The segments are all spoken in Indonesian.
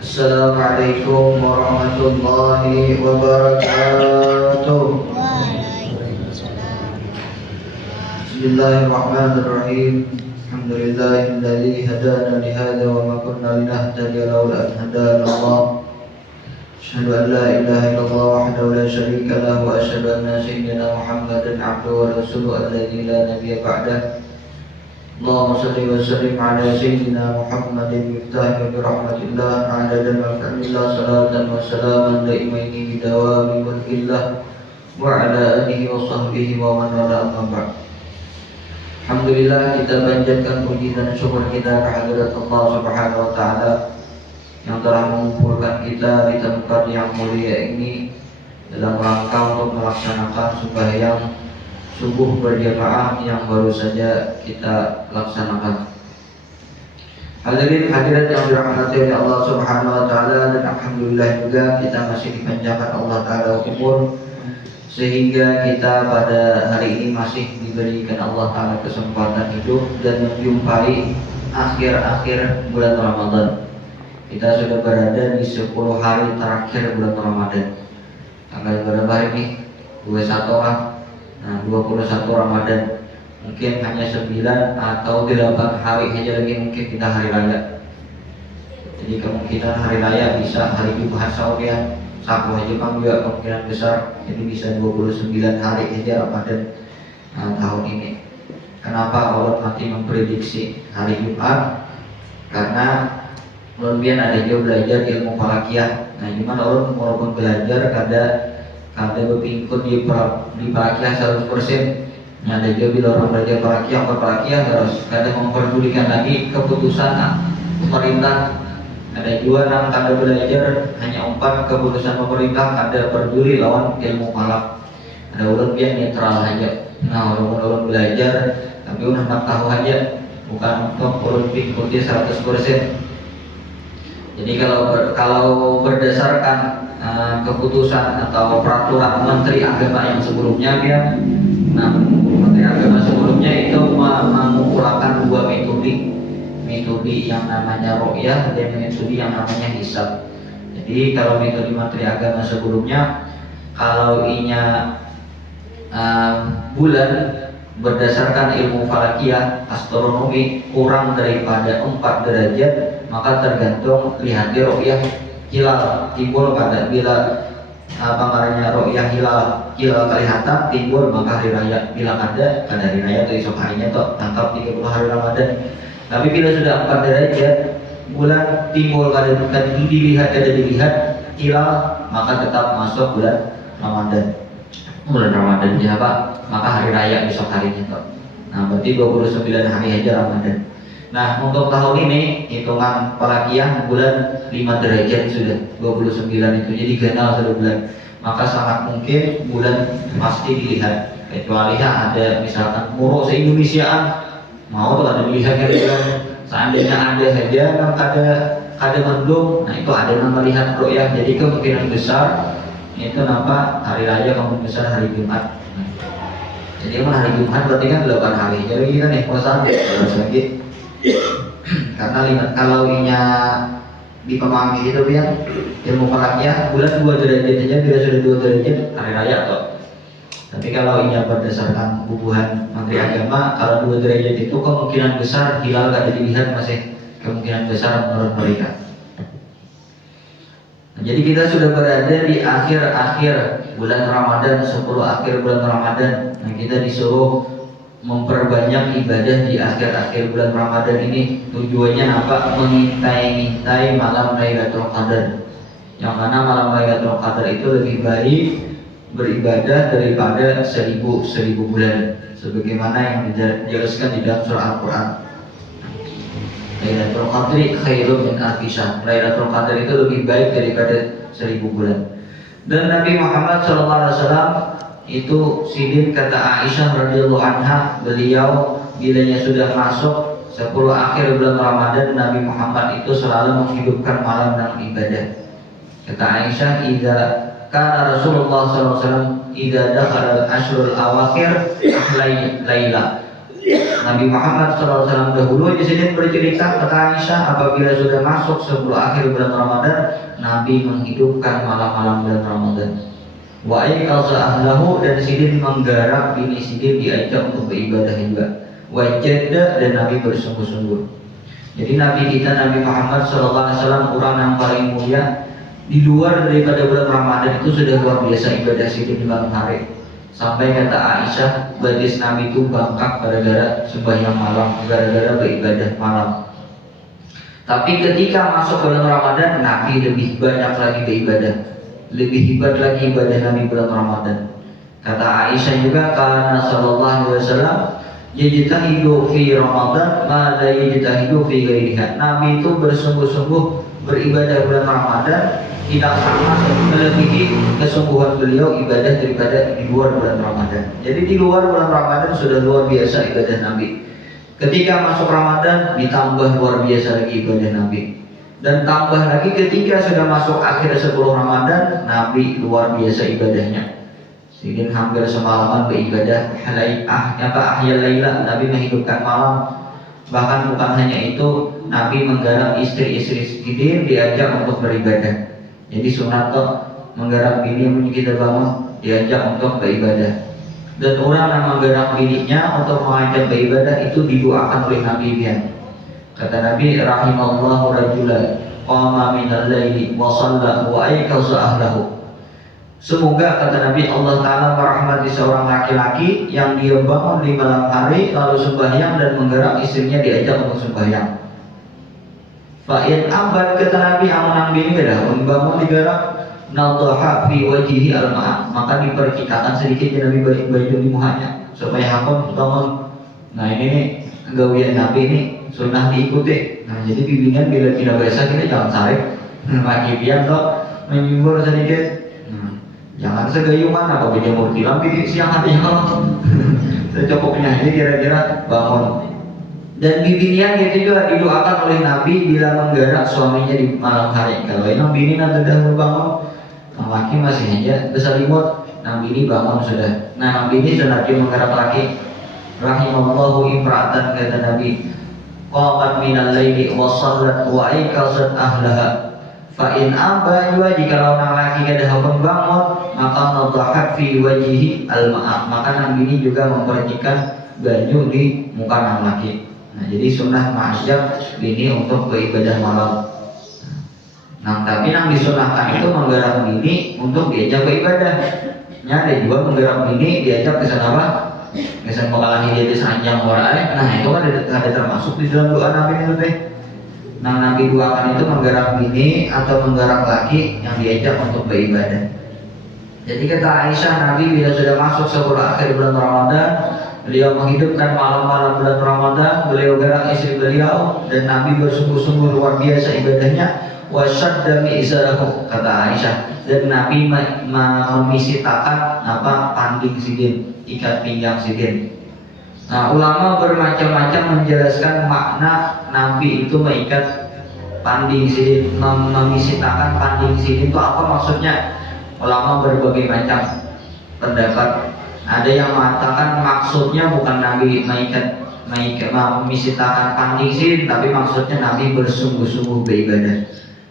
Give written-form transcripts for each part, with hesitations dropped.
Assalamualaikum warahmatullahi wabarakatuh. Waalaikumsalam. Bismillahirrahmanirrahim. Alhamdulillahilladzi hadana li hadza wa ma kunna linahtadiya laula an hadana Allah. Asyhadu an la ilaha illallah wahdahu la syarika lahu wa asyhadu anna sayyidina Muhammadan abduhu wa rasuluhu alladzi la nabiyya ba'dahu. Allahumma salli wa sallim ala sayyidina Muhammadin miftahi bi rahmatillah adada makanillah salatan wa salaman daimaini bidawami mulkillah wa ala alihi wa sahbihi wa man wala amma ba'd. Alhamdulillah, kita panjatkan puji dan syukur kita kehadirat Allah Subhanahu wa taala yang telah mengumpulkan kita di tempat yang mulia ini dalam rangka untuk melaksanakan sembahyang subuh berjamaah yang baru saja kita laksanakan. Hadirin hadirat yang dirahmati oleh Allah Subhanahu wa taala, dan alhamdulillah juga kita masih dipanjangkan Allah taala umur sehingga kita pada hari ini masih diberikan Allah taala kesempatan hidup dan menjumpai akhir-akhir bulan Ramadan. Kita sudah berada di 10 hari terakhir bulan Ramadan. Tanggal berapa hari ini? 21 kan? Nah, 21 Ramadan. Mungkin hanya 9 atau 8 hari saja lagi mungkin kita hari raya. Jadi kemungkinan hari raya bisa hari Jumat Saudian, Sabtu aja kan juga kemungkinan besar. Jadi bisa 29 hari saja Ramadan tahun ini. Kenapa Allah nanti memprediksi hari Jumat? Karena kemudian ada juga belajar ilmu falakiyah. Nah, gimana orang walaupun belajar kada berpingkut di falakiyah 100%. Nah, ada juga bila orang belajar falakiyah harus kada memperdulikan lagi keputusan pemerintah. Ada juga yang kada belajar hanya umpan keputusan pemerintah, kada peduli lawan ilmu falak. Ada orang yang netral aja. Nah, orang belajar tapi udah nak tahu aja, bukan untuk orang pingkutnya 100%. Jadi kalau berdasarkan keputusan atau peraturan Menteri Agama yang sebelumnya Menteri Agama sebelumnya itu mengumpulkan 2 metode yang namanya ru'yah dan metode yang namanya hisab. Jadi kalau metode Menteri Agama sebelumnya, kalau inya bulan berdasarkan ilmu falakiyah astronomi kurang daripada 4 derajat, maka tergantung lihat di ru'yah hilal timbul pada bila ru'yah hilal kelihatan timbul maka hari raya. Bila ada hari raya atau esok harinya toh tangkap 30 hari Ramadan. Tapi bila sudah 4 derajat bulan timbul kada dilihat hilal, maka tetap masuk bulan Ramadan. Bulan Ramadan siapa? Maka hari raya besok harinya toh. Nah, berarti 29 hari aja Ramadan. Nah, untuk tahun ini hitungan falakiyah bulan 5 derajat sudah 29 itu, jadi ganal sudah bulan. Maka sangat mungkin bulan pasti dilihat, kecuali ada misalkan muruk se-Indonesiaan mau tuh ada dilihat bulan. Seandainya ada saja kan kada mendung, nah itu ada yang melihat ru'yah. Jadi kemungkinan besar itu nampak hari raya, kemungkinan besar hari Jumat. Jadi emang hari Jumat berarti kan 8 hari. Jadi kita nih puasa terus lagi. Karena kalau inya dipahami itu ya ilmu falakiyah bulan 2 derajat saja, bila sudah 2 derajat hari raya toh. Tapi kalau inya berdasarkan bubuhan Menteri Agama, kalau 2 derajat itu kemungkinan besar hilal kada dilihat, masih kemungkinan besar menurut mereka. Jadi kita sudah berada di akhir-akhir bulan Ramadan, 10 akhir bulan Ramadan. Nah, kita disuruh memperbanyak ibadah di akhir-akhir bulan Ramadan ini. Tujuannya apa? Mengintai malam Lailatul Qadar. Yang mana malam Lailatul Qadar itu lebih baik beribadah daripada 1000 bulan. Sebagaimana yang dijelaskan di dalam surah Al-Quran. Lailatul Qadri khairun min alfi syahr. Lailatul Qadar itu lebih baik daripada 1000 bulan. Dan Nabi Muhammad SAW itu sidin kata Aisyah radhiyallahu anha, beliau bilanya sudah masuk 10 akhir bulan Ramadan, Nabi Muhammad itu selalu menghidupkan malam dalam ibadah. Kata Aisyah, idza kana Rasulullah SAW idza dakhala al-ashrul awakhir laila Nabi Muhammad SAW dahulu Sidin bercerita kata Aisyah, apabila sudah masuk 10 akhir bulan Ramadan, Nabi menghidupkan malam-malam bulan Ramadan. Wa aiqaza ahlahu, dan Sidin menggarap bini Sidin diajak untuk beribadah juga. Wa jadda, dan Nabi bersungguh-sungguh. Jadi Nabi kita Nabi Muhammad SAW orang yang paling mulia, di luar daripada bulan Ramadan itu sudah luar biasa ibadah Sidin di malam hari. Sampai kata Aisyah, badis Nabi itu bangkak gara-gara sembahyang malam, gara-gara beribadah malam. Tapi ketika masuk bulan Ramadan, Nabi lebih banyak lagi beribadah, lebih hebat lagi ibadah Nabi bulan Ramadan. Kata Aisyah juga, karena sallallahu alaihi wasallam yajtahidu fi Ramadan ma la yajtahidu fi ghairiha. Nabi itu bersungguh-sungguh beribadah bulan Ramadan, tidak sama melebihi kesungguhan beliau ibadah daripada di luar bulan Ramadan. Jadi di luar bulan Ramadan sudah luar biasa ibadah Nabi. Ketika masuk Ramadan ditambah luar biasa lagi ibadah Nabi. Dan tambah lagi ketika sudah masuk akhir 10 Ramadan, Nabi luar biasa ibadahnya. Sidin hampir semalaman beribadah ahyal laila, Nabi menghidupkan malam. Bahkan bukan hanya itu, Nabi menggarap istri-istri Sidin diajak untuk beribadah. Jadi sunat menggarap bini yang kita bangun diajak untuk beribadah. Dan orang yang menggarap bininya untuk mengajak beribadah itu didoakan oleh Nabi Bian. Kata Nabi, rahimallahu rajulan qama minal laili wa shalla wa ayqaza ahlahu. Semoga kata Nabi, Allah Ta'ala merahmati seorang laki-laki yang dia bangun di malam hari lalu sembahyang dan menggarap istrinya diajak untuk sembahyang. Fa'in abad kata Nabi amunang bini kedah membangun digarap nadaha fi wajihi al-ma'a, maka diperkitakan sedikit ya Nabi baju di muhanya supaya hakon bangun. Nah ini nih gawian Nabi ini sunnah diikuti. Nah jadi bimbingan bila tidak biasa kita jangan sarik lagi biar toh menyumbur sedikit. Jangan segayungan apa beda murti lampi siang hari kalau secukupnya ini kira-kira bangun. Dan bibinian itu juga didoakan oleh Nabi bila menggarap suaminya di malam hari. Kalau yang bini nanti dah bangun, laki masih aja berselimut, Nabi ini bangun sudah. Nah Nabi ini sudah dia menggarap laki. Rahimallahu imra'atan kata Nabi, qamat minal laili wa sallat wa aikazat ahlaha. Fa in aba juga jika orang laki kada hukum bangun, maka nadahat fi wajihi al-ma'a, maka Nabi ini juga mempercikan baju di muka nang laki. Nah, jadi sunnah ma'ajab bini untuk beribadah malam. Nah, tapi yang disunahkan itu menggarap bini untuk diajak beribadah. Ada juga menggarap bini diajak ke sana apa? Ke sana mengalahi dia di sanjang orang. Nah, itu kan ada termasuk di dalam doa Nabi itu teh. Nah, Nabi doakan itu menggarap bini atau menggarap laki yang diajak untuk beribadah. Jadi kata Aisyah, Nabi bila sudah masuk 10 akhir bulan Ramadan, beliau menghidupkan malam-malam bulan Ramadan, beliau garap istri beliau, dan Nabi bersungguh-sungguh luar biasa ibadahnya. Wasyadda mi'zarahu kata Aisyah, dan Nabi memisitakan panding Sidin, ikat pinggang Sidin. Nah, ulama bermacam-macam menjelaskan makna Nabi itu mengikat panding Sidin, memisitakan panding Sidin itu apa maksudnya? Ulama berbagai macam pendapat. Ada yang mengatakan maksudnya bukan Nabi memisitakan panding Sidin, tapi maksudnya Nabi bersungguh-sungguh beribadah.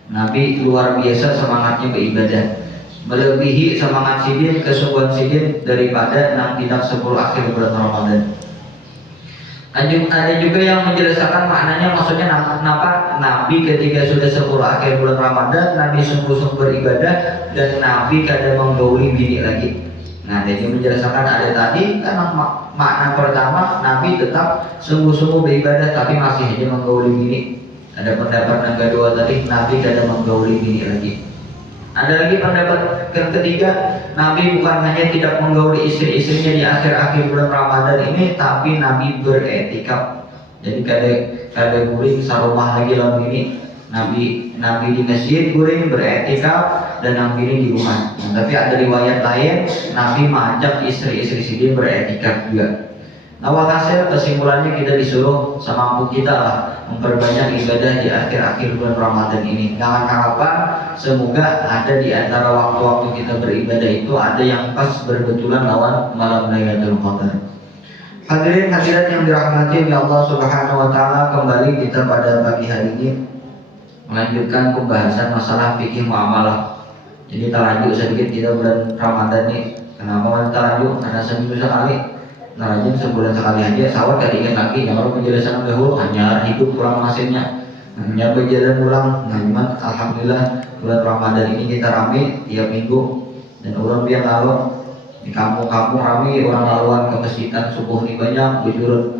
Nabi luar biasa semangatnya beribadah, melebihi semangat Sidin, kesungguhan Sidin daripada tidak 10 akhir bulan Ramadan. Ada juga yang menjelaskan maknanya, maksudnya kenapa Nabi ketika sudah 10 akhir bulan Ramadan Nabi sungguh-sungguh beribadah dan Nabi kadang menggauli bini lagi. Nah, jadi menjelaskan ada tadi karena makna pertama Nabi tetap sungguh-sungguh beribadah tapi masih aja menggauli bini. Ada pendapat yang kedua tadi Nabi kadang menggauli bini lagi. Ada lagi pendapat yang ketiga, Nabi bukan hanya tidak menggauli istri-istrinya di akhir-akhir bulan Ramadan ini, tapi Nabi beretikaf. Jadi kada guring sarumah lagi lawan ini. Nabi di masjid guring beretikaf dan Nabi ini di rumah. Nah, tapi ada riwayat lain Nabi mengajak istri-istri Sidin beretikaf juga. Nah, walhasil kesimpulannya kita disuruh semampu kita lah memperbanyak ibadah di akhir-akhir bulan Ramadan ini. Jangan harapan semoga ada di antara waktu-waktu kita beribadah itu ada yang pas berbetulan lawan malam Lailatul Qadar. Hadirin hadirat yang dirahmati oleh Allah Subhanahu wa taala, kembali kita pada pagi hari ini melanjutkan pembahasan masalah fikih muamalah. Jadi talanjut sedikit kita bulan Ramadan nih. Kenapa kita talanjut? Karena seminggu sekali. Nah, rajin sebulan sekali aja. Sawat gak diingat lagi. Yang orang penjelasan dahulu hanya hidup kurang hasilnya. Hanya berjalan pulang. Nah, cuman alhamdulillah bulan Ramadan ini kita rame tiap minggu, dan orang biar lalu di kampung-kampung rame, orang laluan ke masjidan subuh ini banyak bujurun.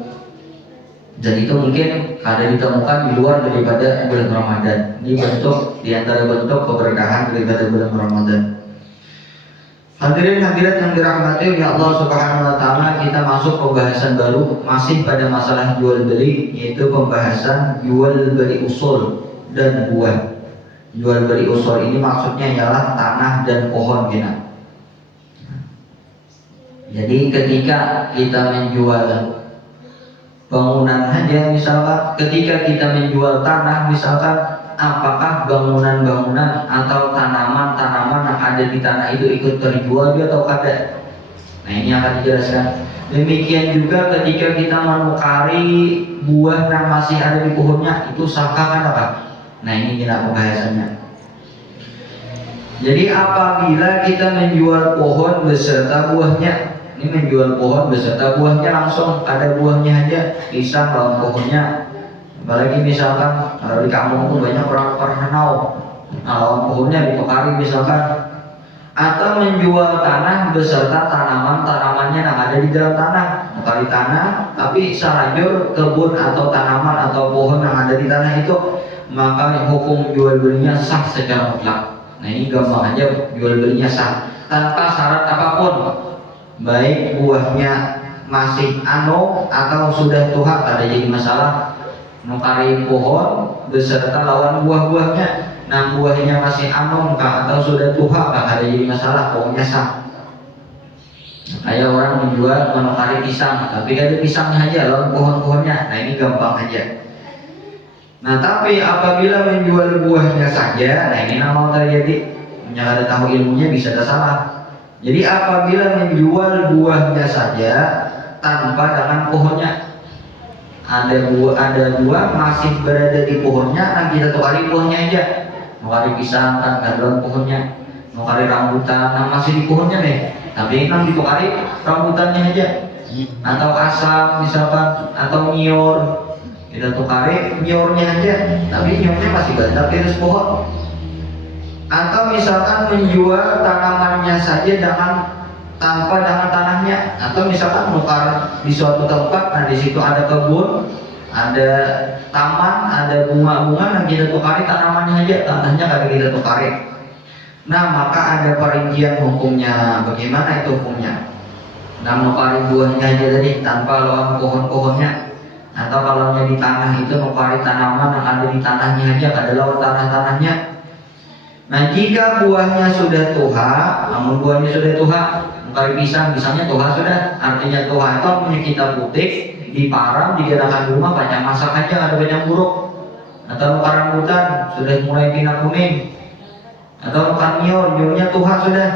Dan itu mungkin ada ditemukan di luar daripada bulan Ramadan. Ini bentuk diantara bentuk keberkahan daripada bulan Ramadan. Hadirin hadirat yang dirahmati oleh Allah Subhanahu wa taala, kita masuk pembahasan baru masih pada masalah jual beli, yaitu pembahasan jual beli usul dan buah. Jual beli usul ini maksudnya ialah tanah dan pohon kita. Jadi ketika kita menjual bangunan saja, misalkan ketika kita menjual tanah, misalkan apakah bangunan-bangunan atau tanaman-tanaman yang ada di tanah itu ikut terjual atau tidak? Nah, ini akan dijelaskan. Demikian juga ketika kita menukari buah yang masih ada di pohonnya, itu sahkah kan apa? Nah, ini kita pembahasannya. Jadi apabila kita menjual pohon beserta buahnya, ini menjual pohon beserta buahnya langsung, ada buahnya aja, pisang dalam pohonnya. Apalagi misalkan kalau di kampung pun banyak orang perhenau, lawan pohonnya ditukari misalkan. Atau menjual tanah beserta tanaman-tanamannya yang ada di dalam tanah, tukari tanah, tapi sarajur kebun atau tanaman atau pohon yang ada di tanah itu, maka hukum jual belinya sah secara mutlak. Nah, ini gampang aja, jual belinya sah tanpa syarat apapun, baik buahnya masih atau sudah tuha, ada jadi masalah. Nukari pohon beserta lawan buah-buahnya, nah buahnya masih atau sudah tuha, ada jadi masalah, pokoknya sah. Kayak orang menjual menukari pisang, tapi ada pisangnya aja lawan pohon-pohonnya, nah ini gampang aja. Nah, tapi apabila menjual buahnya saja, nah ini nama terjadi, yang ada tahu ilmunya bisa ada salah. Jadi apabila menjual buahnya saja tanpa dengan pohonnya, ada buah masih berada di pohonnya, nah kita tukari buahnya aja. Nukari pisang kan gak dalam pohonnya, nukari rambutan yang masih di pohonnya nih, tapi kan ditukari rambutannya aja. Atau asam misalkan, atau nyior, kita tukari nyiornya aja, tapi nyiornya masih banyak di atas pohon. Atau misalkan menjual tanamannya saja tanpa dengan tanahnya, atau misalkan nukar di suatu tempat, nah di situ ada kebun, ada taman, ada bunga-bunga, nah kita tukari tanamannya aja, tanahnya kada kita tukari. Nah, maka ada perincian hukumnya. Bagaimana itu hukumnya? Nah, nukari buahnya aja tadi tanpa lawan pohon-pohonnya, atau kalau di tanah itu nukari tanaman yang ada di tanahnya aja, kada lawan tanah-tanahnya. Nah, jika buahnya sudah tuha, namun buahnya sudah tuha, nukari pisangnya tuha sudah, artinya tuha itu punya kita putih, diparang, digerakan rumah, banyak masak aja, ada banyak buruk. Atau nukar rambutan sudah mulai pindah kuning, atau nukar nyiornya tuha sudah.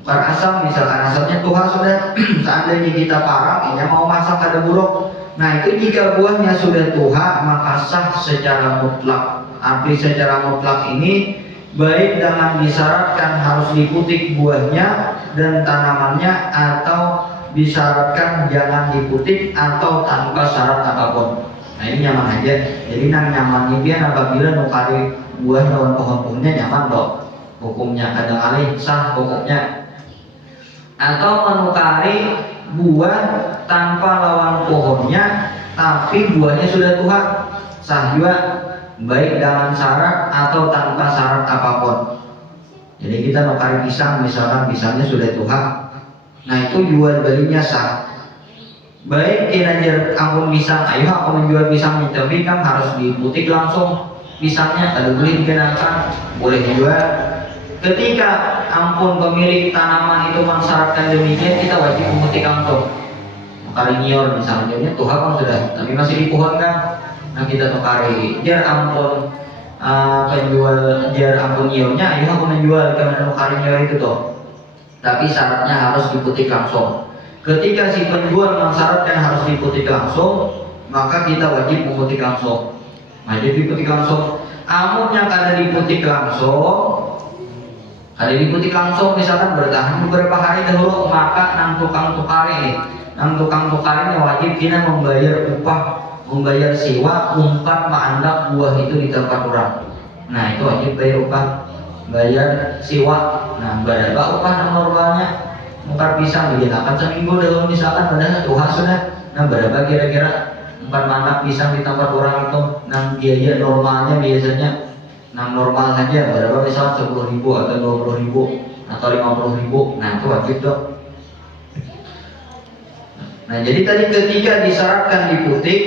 Nukar asam, misalkan asamnya tuha sudah, seandainya kita parang, ini mau masak ada buruk. Nah, itu jika buahnya sudah tuha, maka sah secara mutlak. Arti secara mutlak ini baik dengan disyaratkan harus diputik buahnya dan tanamannya, atau disyaratkan jangan diputik, atau tanpa syarat apapun. Nah, ini nyaman aja. Jadi nyaman ini apabila nukari buah lawan pohon-pohonnya nyaman loh, hukumnya kadang alih sah hukumnya. Atau menukari buah tanpa lawan pohonnya, tapi buahnya sudah tuha, sah juga, baik dengan syarat atau tanpa syarat apapun. Jadi kita nukari pisang, misalkan pisangnya sudah tuha, nah itu jual belinya sah. Baik kita ampun pisang, ayo aku menjual pisangnya, tapi kan harus diputik langsung pisangnya, kalau boleh dikenakan, boleh juga. Ketika ampun pemilik tanaman itu mensyaratkan demikian, kita wajib memutik langsung. Nukari nyior misalnya, tuha kan sudah, tapi masih di pohon kan, nah kita tukari. Jar ampun penjual, jar ampun nyiornya, ayo aku menjual karena nukari nyior itu tuh. Tapi syaratnya harus diputik langsung. Ketika si penjual mensyaratkan harus diputik langsung, maka kita wajib memutik langsung. Wajib diputik langsung. Amunnya kada diputik langsung, misalkan bertahan beberapa hari dahulu, maka nang tukang tukari wajib kita membayar upah, membayar sewa umpat maandak buah itu di tempat orang. Nah itu wajib bayar upah, bayar sewa. Nah berapa upah yang normalnya? Mungkar pisang digunakan seminggu dahulu misalkan padahal Tuhan sudah. Nah berapa kira-kira umpat maandak pisang di tempat orang itu? Nah biaya normalnya biasanya normal saja berapa, misal 10.000 atau 20.000 atau 50.000. Nah itu wajib dong. Nah jadi tadi ketika disyaratkan diputik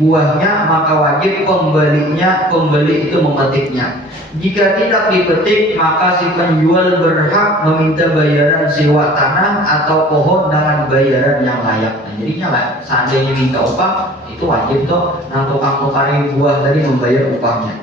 buahnya, maka wajib pembeli itu memetiknya. Jika tidak dipetik, maka si penjual berhak meminta bayaran sewa tanah atau pohon dengan bayaran yang layak. Nah jadinya lah, seandainya minta upah itu wajib toh nang tukang buah tadi membayar upahnya.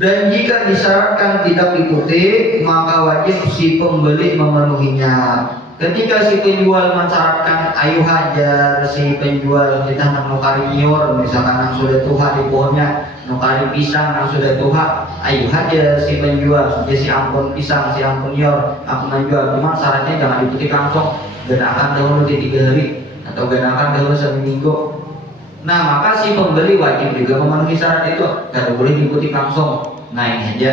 Dan jika disyaratkan tidak diputik, maka wajib si pembeli memenuhinya. Ketika si penjual mensyaratkan ayo hajar si penjual kita nukari nyor, misalkan yang sudah tuha di pohonnya, nukari pisang yang sudah tuha, ayo hajar si penjual, jadi si ampun pisang, si ampun nyor, aku menjual. Cuma syaratnya jangan diputik langsung, genakan dahulu di 3 hari atau genakan dahulu seminggu. Nah maka si pembeli wajib juga memenuhi syarat itu, tidak boleh diputik langsung. Nah ini aja.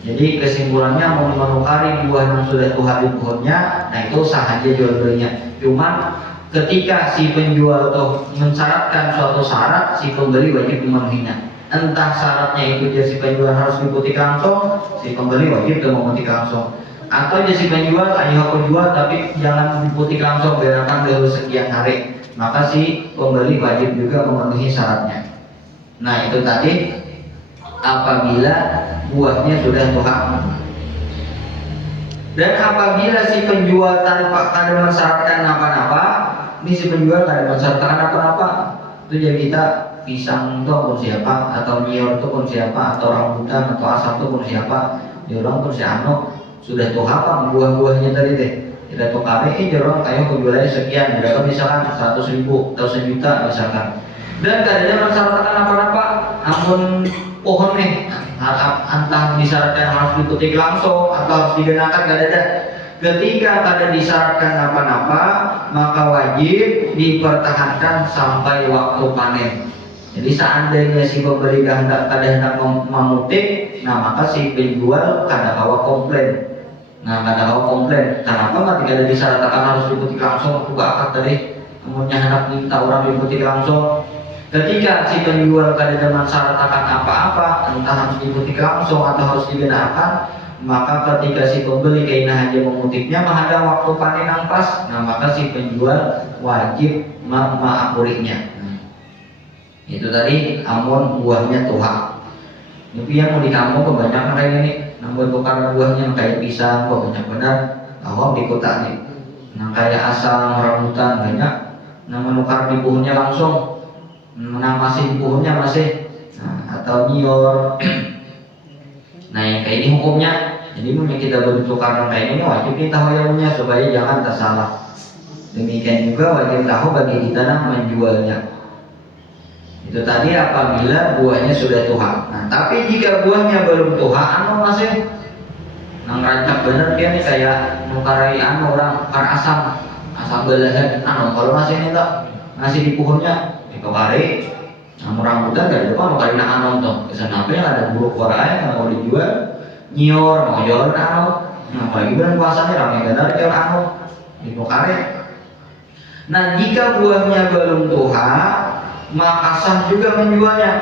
Jadi kesimpulannya mau menukari buah yang sudah tuha di pohonnya, nah itu sah aja jual belinya. Cuman ketika si penjual tuh mensyaratkan suatu syarat, si pembeli wajib memenuhinya. Entah syaratnya itu jadi si penjual harus diputik langsung, si pembeli wajib tuh memetik langsung. Atau jadi si penjual, ayo aku jual tapi jangan diputik langsung, biarkan dulu sekian hari. Maka si pembeli wajib juga memenuhi syaratnya. Nah itu tadi apabila buahnya sudah tuha. Dan apabila si penjual tanpa kada mensyaratkan apa-apa, ini si penjual kada mensyaratkan apa-apa, itu jadi kita pisang itu pun siapa, atau nyior itu pun siapa, atau rambutan atau asam itu pun siapa, dia orang pun si anu sudah tuha apa buah-buahnya tadi deh. Kita tukari, orang kayak penjualnya sekian, berapa misalkan 100.000 atau 1 juta misalkan. Dan kadang mensyaratkan apa-apa, ampun pohon nih, entah disyaratkan harus diputik langsung atau harus digenakan, gak ada. Ketika kada disyaratkan apa-apa, maka wajib dipertahankan sampai waktu panen. Jadi seandainya si pembeli kada hendak memutik, nah maka si penjual kada kawa komplain. Nah kada kawa komplain. Kenapa nggak tidak disyaratkan harus diputik langsung? Aku gak akad tadi, kemudian hendak minta orang diputik langsung. Ketika si penjual kada mensyaratkan apa-apa, entah harus diputik langsung atau harus digenakan, maka ketika si pembeli kena aja memutiknya menghadap waktu panen yang pas, nah maka si penjual wajib mengakurinya. Itu tadi amun buahnya tuha. Tapi yang mau di kampung kebanyakan kayak ini, namun tukar buahnya kayak pisang, banyak benar. Tahu di kota nih, nah kayak asam, rambutan banyak. Namun tukar di pohonnya langsung. Masih pohonnya masih, nah, atau nyior. Nah yang kayak ini hukumnya. Jadi punya kita bertukar kayak ini wajib kita tahu ilmunya supaya jangan tersalah. Demikian juga wajib tahu bagi kita yang menjualnya. Itu tadi apabila buahnya sudah tuha. Nah tapi jika buahnya belum tuha, anu masih nang rancak bener dia nih kayak nukarai anu orang asam belahan. Kalau masih ini tak ngasih di pohonnya itu kari, namun rambutan gak ada apa, mau kari nak anom tuh. Kesana apa yang ada buruk warai yang mau dijual, nyior mau jual anom. Nah apalagi bulan puasanya ramai gadar jual anom, itu kari. Nah jika buahnya belum tuha, maka sah juga menjualnya.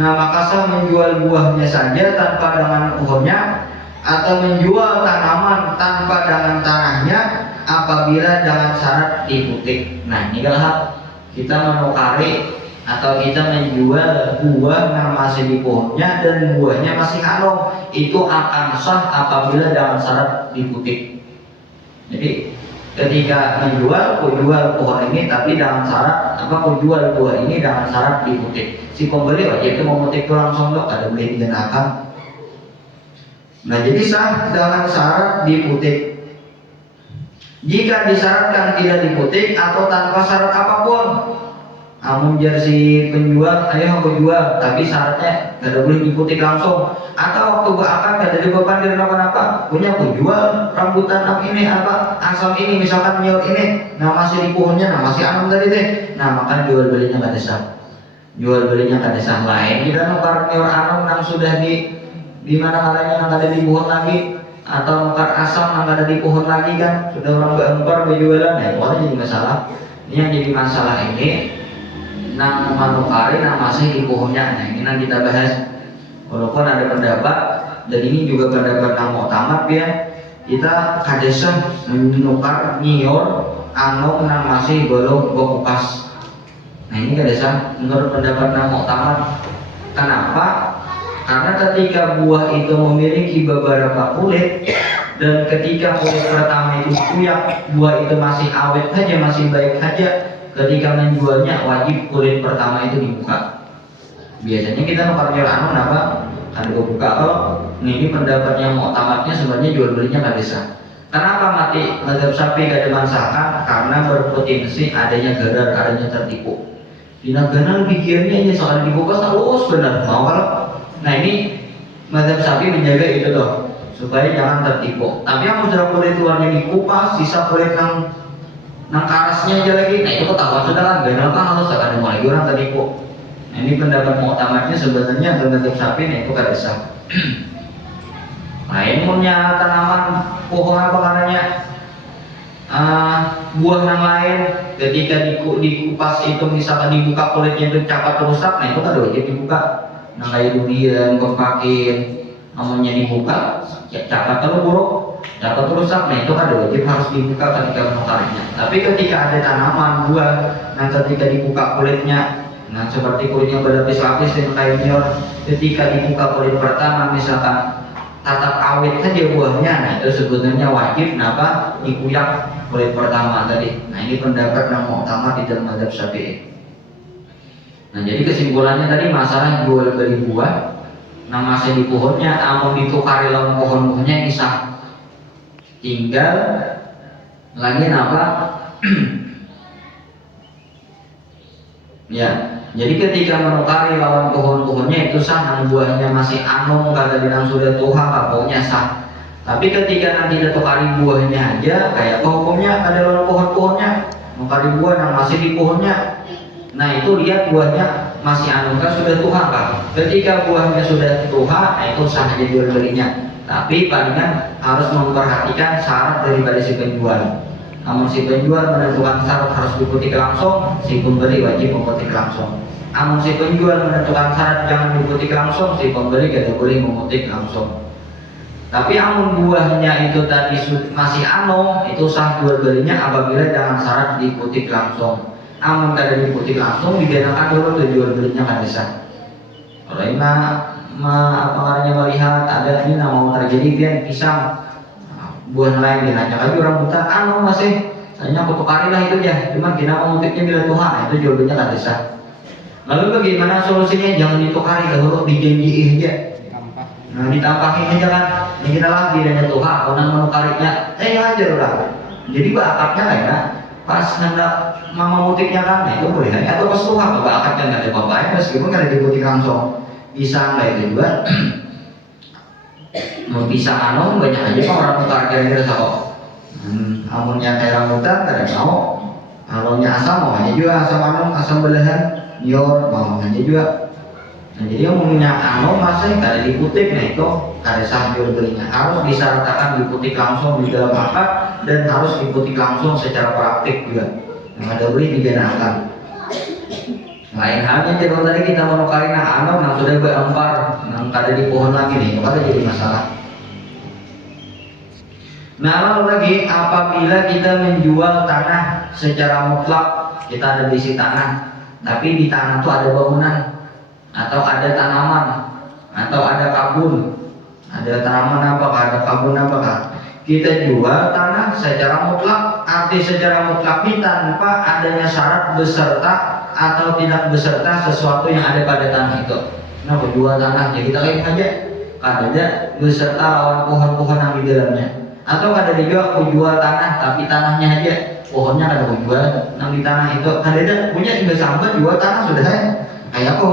Nah maka sah menjual buahnya saja tanpa dengan pohonnya, atau menjual tanaman tanpa dengan tanahnya apabila dengan syarat diputik. Nah ini kalau kita menukari atau kita menjual buah yang masih di pohonnya dan buahnya masih anom, itu akan sah apabila dengan syarat diputik. Jadi ketika menjual, aku jual pohon ini tapi dengan syarat aku jual buah ini dengan syarat diputik. Si pembeli wajib itu memutik itu langsung dok, ada boleh digunakan. Nah jadi sah dengan syarat diputik. Jika disyaratkan tidak diputik atau tanpa syarat apapun, amun si penjual, ayo aku jual, tapi syaratnya tidak boleh diputik langsung. Atau waktu akan tidak ada beban dari apa-apa, punya aku jual rambutan ini apa asam ini misalkan nyor ini, nah masih di pohonnya, nah masih anam tadi deh, nah maka jual belinya kada sah. Jual belinya kada sah. Lain kita nukar nyor anam yang sudah di mana caranya yang ada di pohon lagi, atau nukar asam yang ada di pohon lagi kan sudah orang berempar berjualan, ya itu jadi masalah. Ini yang jadi masalah ini nang manukari nang masih di pohonnya. Nah ini yang kita bahas. Walaupun ada pendapat dan ini juga pendapat nang muktamad ya, kita kadesah menukar nyior anu nang masih belum kupas. Nah ini kadesah menurut pendapat nang muktamad. Kenapa? Karena ketika buah itu memiliki beberapa kulit dan ketika kulit pertama itu kuyak, buah itu masih awet saja, masih baik saja, ketika menjualnya wajib kulit pertama itu dibuka. Biasanya kita nukar jual anu apa? Ada buka. Kalau ini pendapat yang muktamadnya sebenarnya jual belinya nggak bisa. Kenapa mati mazhab Syafi'i kada masakan? Karena berpotensi adanya gerar, adanya tertipu. Dina ganan pikirnya aja soal dibuka terus benar mau kalau. Nah ini mazhab Syafi'i menjaga itu loh supaya jangan tertipu. Tapi yang sudah kulit luarnya dikupas, sisa kulit nang karasnya aja lagi. Nah itu ketahuan sudah kan, ganan kan harus akan mulai orang tertipu. Nah, ini pendapat muktamadnya sebenarnya mazhab Syafi'i itu kada sah. Lain punya tanaman pohon apa namanya buah yang lain ketika dikupas itu misalkan dibuka kulitnya itu capat rusak, nah itu kada wajib dibuka. Nah kayak durian, kompakin, namanya dibuka capat kalau buruk, capat rusak, nah itu kada wajib harus dibuka ketika menukarnya. Tapi ketika ada tanaman buah, nah ketika dibuka kulitnya, nah seperti kulitnya berlapis-lapis dan kayak nyor, ketika dibuka kulit pertama misalkan tatap awet saja buahnya, nah itu sebetulnya wajib napa dikuyak kulit pertama tadi. Nah ini pendapat yang utama di dalam mazhab Syafi'i. Nah jadi kesimpulannya tadi masalah jual beli buah yang masih di pohonnya, amun ditukari lawan pohon-pohonnya bisa. Tinggal lagi napa ya. Jadi ketika menukari lawan pohon-pohonnya itu sah, nang buahnya masih anung kata bilang sudah tuha, pokoknya sah. Tapi ketika nanti ditukari buahnya aja, kayak apa hukumnya ada lawan pohon-pohonnya, menukari buah yang masih di pohonnya. Nah itu lihat buahnya masih anung kan sudah tuha kan. Ketika buahnya sudah tuha, nah itu sah aja jual belinya. Tapi palingan harus memperhatikan syarat daripada si penjual. Namun si penjual menentukan syarat harus diputik langsung, si pembeli wajib memutik langsung. Namun si penjual menentukan syarat jangan diputik langsung, si pembeli tidak boleh memutik langsung. Tapi amun buahnya itu tadi masih anung, itu sah jual belinya apabila dengan syarat diputik langsung. Amun tidak diputik langsung, dibedakan dulu tuh jual belinya kan bisa. Kalau ini apa namanya melihat ada ini mau terjadi dia pisang buah lain dinajak aja orang buta anu masih hanya aku tukari lah itu ya, cuma kita mau motifnya bila Tuhan, nah, itu jual belinya kan bisa. Lalu bagaimana solusinya? Jangan ditukari dahulu, dijanjiin aja. Nah ditampakin aja kan, ini kita lagi dan Tuhan, orang menukarinya, aja udah. Jadi bakatnya lah ya, pas hendak mama motifnya kan, nah itu boleh. Atau pas Tuhan bakatnya nggak ada apa-apa, meskipun nggak ada diputik langsung. Pisang kayak itu juga. Mau pisang anu banyak aja kok orang mutar kira-kira kok. Amunnya kayak rambutan kada mau. Alonnya asam mau aja juga asam anu, asam belahan, nyor mau aja juga. Nah, jadi yang punya anu masih kada diputik, nah itu kada sah jual belinya. Harus disyaratkan diputik langsung di dalam akad dan harus diputik langsung secara praktik juga. Yang ada boleh dibenarkan. Lain halnya kalau tadi kita menukari anu yang sudah berempar, yang kada di pohon lagi nih, itu kada jadi masalah. Nah lalu lagi apabila kita menjual tanah secara mutlak, kita ada di isi tanah, tapi di tanah itu ada bangunan atau ada tanaman atau ada kabun, ada tanaman apakah, ada kabun apakah, kita jual tanah secara mutlak. Arti secara mutlak ini tanpa adanya syarat beserta atau tidak beserta sesuatu yang ada pada tanah itu. Nah jual tanah, ya kita kayak aja, ada beserta lawan pohon-pohon yang di dalamnya. Atau kada juga jual tanah tapi tanahnya aja pohonnya kada jual nang di tanah itu kada punya juga sampai jual tanah sudah ya. Kayak apa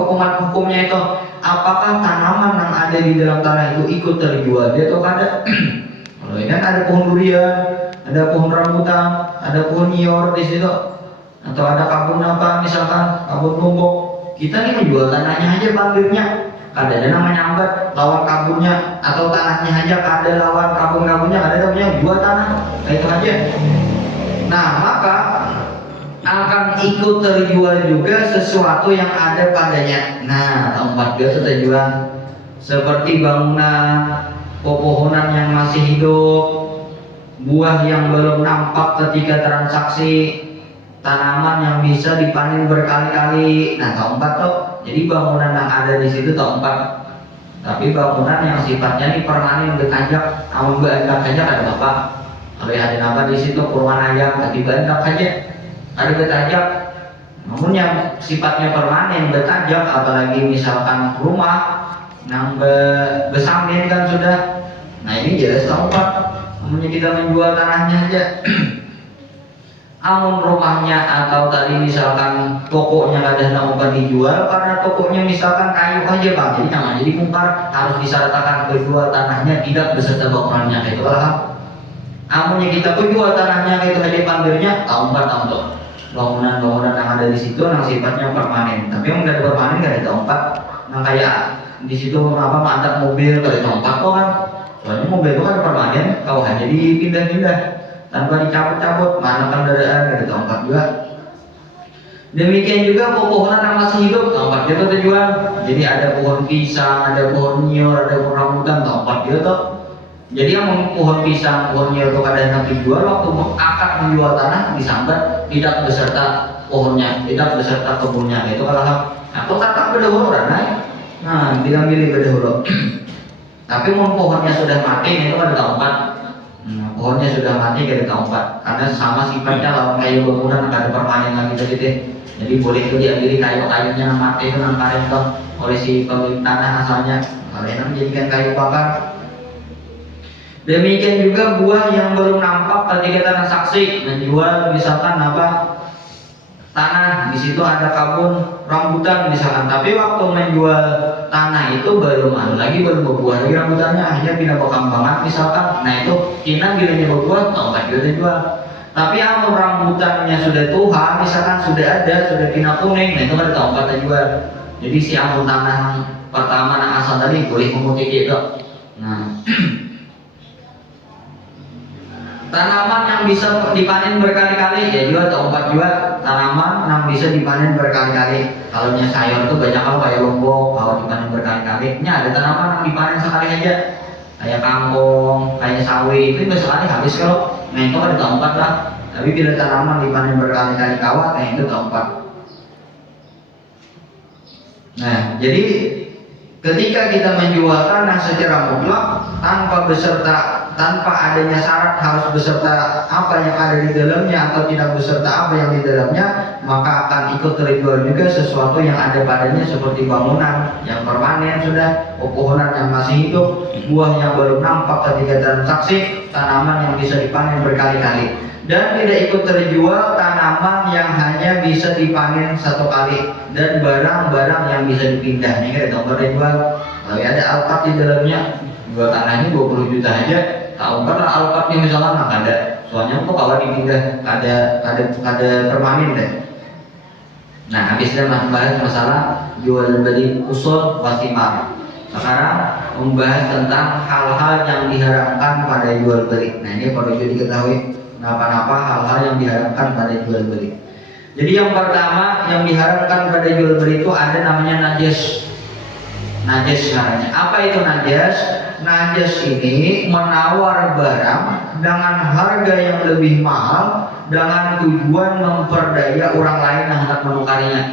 hukumnya itu? Apakah tanaman yang ada di dalam tanah itu ikut terjual dia atau kada? Kalau ini kan ada pohon durian, ada pohon rambutan, ada pohon nyior di situ, atau ada kebun apa misalkan kebun lombok. Kita nih menjual tanahnya aja bandirnya. Kada ada namanya nyambat lawan kabunnya atau tanahnya aja kada lawan kabun-kabunnya, ada namanya jual tanah, itu aja. Nah maka akan ikut terjual juga sesuatu yang ada padanya. Nah tempat dia terjual seperti bangunan, pepohonan yang masih hidup, buah yang belum nampak ketika transaksi, tanaman yang bisa dipanen berkali-kali. Nah keempat tuh, jadi bangunan yang ada di situ keempat. Tapi bangunan yang sifatnya ini permanen bertajak, amun berandak aja ada apa? Kalau ada apa di situ perumahan ayam, tapi berandak aja ada bertajak. Namun yang sifatnya permanen bertajak, apalagi misalkan rumah yang besamin kan sudah. Nah ini jelas keempat. Namun kita menjual tanahnya aja. Amun rumahnya atau tadi misalkan tokonya ada nampak dijual karena tokonya misalkan kayu aja bang, jadi jangan jadi mungkar, harus disyaratkan kejual tanahnya tidak beserta bangunannya itu lah. Amunnya kita kejual tanahnya itu aja pandirnya tahun tuh bangunan-bangunan yang ada di situ yang sifatnya permanen, tapi yang nggak ada permanen nggak ada tempat, yang kayak di situ apa mantap mobil dari tempat kok kan, soalnya mobil itu kan permanen, kau hanya dipindah-pindah tanpa dicabut-cabut, mana kendaraan dari tempat juga. Demikian juga pepohonan yang masih hidup, tempat dia tuh terjual. Jadi ada pohon pisang, ada pohon nyior, ada pohon rambutan, tempat dia tuh. Jadi yang pohon pisang, pohon nyior itu kadang yang dijual waktu akad menjual tanah disambat tidak beserta pohonnya, tidak beserta kebunnya. Itu kalau atau tatap berdahulu kan? Nah, diambil berdahulu. Tapi pohonnya sudah mati itu ada tempat. Pohonnya sudah mati dari keempat karena sama sifatnya lawan kayu bangunan nggak ada permanen lagi gitu. Jadi boleh itu diambil kayu-kayunya yang mati itu yang karet oleh si pemilik tanah asalnya, kalian menjadikan kayu bakar. Demikian juga buah yang belum nampak ketika transaksi menjual misalkan apa tanah, di situ ada kebun rambutan misalkan, tapi waktu menjual tanah itu belum berbuah lagi rambutannya, hanya pindah berkembangan misalkan. Nah itu kita bilangnya berbuah, tempat juga dijual. Tapi amun rambutannya sudah tua, misalkan sudah ada, sudah pindah kuning, nah itu kan tempat dijual. Jadi si amun tanah pertama yang asal tadi boleh memutik itu. Nah tanaman yang bisa dipanen berkali-kali ya juga tempat juga tanaman yang bisa dipanen berkali-kali. Kalau sayur itu banyak kalau kayak lombok kalau dipanen berkali-kali. Ini ada tanaman yang dipanen sekali aja, kayak kangkung, kayak sawi itu sekali habis kalau. Nah itu ada tempat lah. Tapi bila tanaman dipanen berkali-kali kawat, nah itu tempat. Nah jadi ketika kita menjual tanah secara mutlak tanpa adanya syarat harus beserta apa yang ada di dalamnya atau tidak beserta apa yang di dalamnya, maka akan ikut terjual juga sesuatu yang ada padanya seperti bangunan yang permanen sudah, pepohonan yang masih hidup, buah yang belum nampak ketika transaksi, tanaman yang bisa dipanen berkali-kali. Dan tidak ikut terjual tanaman yang hanya bisa dipanen satu kali dan barang-barang yang bisa dipindah. Ini kan nomor dijual. Kalau ada alpat di dalamnya, jual tanahnya 20 juta aja. Tahu kan alpatnya misalnya nggak ada. Soalnya kok kalau dipindah ada permanen deh. Nah habisnya membahas masalah jual beli usul wasimar. Sekarang membahas tentang hal-hal yang diharamkan pada jual beli. Nah ini perlu juga diketahui. Apa-apa hal-hal yang diharamkan pada jual beli. Jadi yang pertama yang diharamkan pada jual beli itu ada namanya najas. Najas namanya. Apa itu najas? Najas ini menawar barang dengan harga yang lebih mahal dengan tujuan memperdaya orang lain yang hendak menukarinya.